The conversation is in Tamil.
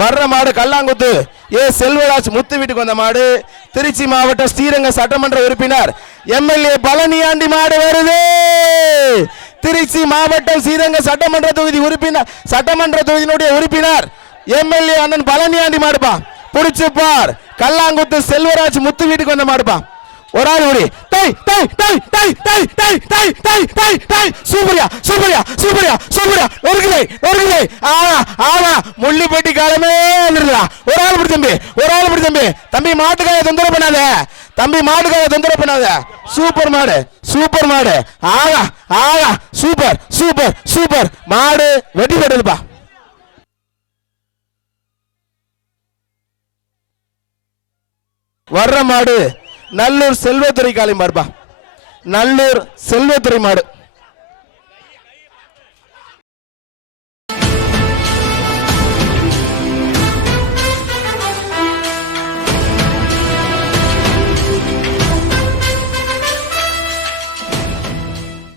வர்ற மாடு கல்லாங்குத்து. ஏ செல்வராஜ் முத்து வீட்டுக்கு வந்த மாடு. திருச்சி மாவட்ட ஸ்ரீரங்க சட்டமன்ற உறுப்பினர் எம்எல்ஏ பழனியாண்டி மாடு வருது. திருச்சி மாவட்டம் ஸ்ரீரங்க சட்டமன்ற தொகுதி உறுப்பினர் சட்டமன்ற தொகுதியினுடைய உறுப்பினர் எம்எல்ஏ அண்ணன் பழனியாண்டி மாடுப்பா. புடிச்சு பார் கல்லாங்குத்து செல்வராஜ் முத்து வீட்டுக்கு வந்த மாடுப்பா. ஒரு ஆள் ஓடி டை டை டை டை டை டை டை டை டை டை சூப்பரியா சூப்பரியா சூப்பரியா சூப்பரியா. நொறுக்குதே நொறுக்குதே ஆமா ஆமா முள்ளிப்பட்டி காலமே நிறுத்தா ஒரு ஆள் பிடி தம்பி ஒரு ஆள் பிடி தம்பி. தம்பி மாட்டுக்காய தொந்தரவு பண்ணாத. தம்பி மாட்டுக்காய தொந்தரவு பண்ணாத. சூப்பர் மாடு சூப்பர் மாடு. ஆகா ஆகா சூப்பர் சூப்பர் சூப்பர். மாடு வெட்டி போடுதுப்பா வர்ற மாடு நல்லூர் செல்வத்துறை காலையும் நல்லூர் செல்வத்துறை மாடு.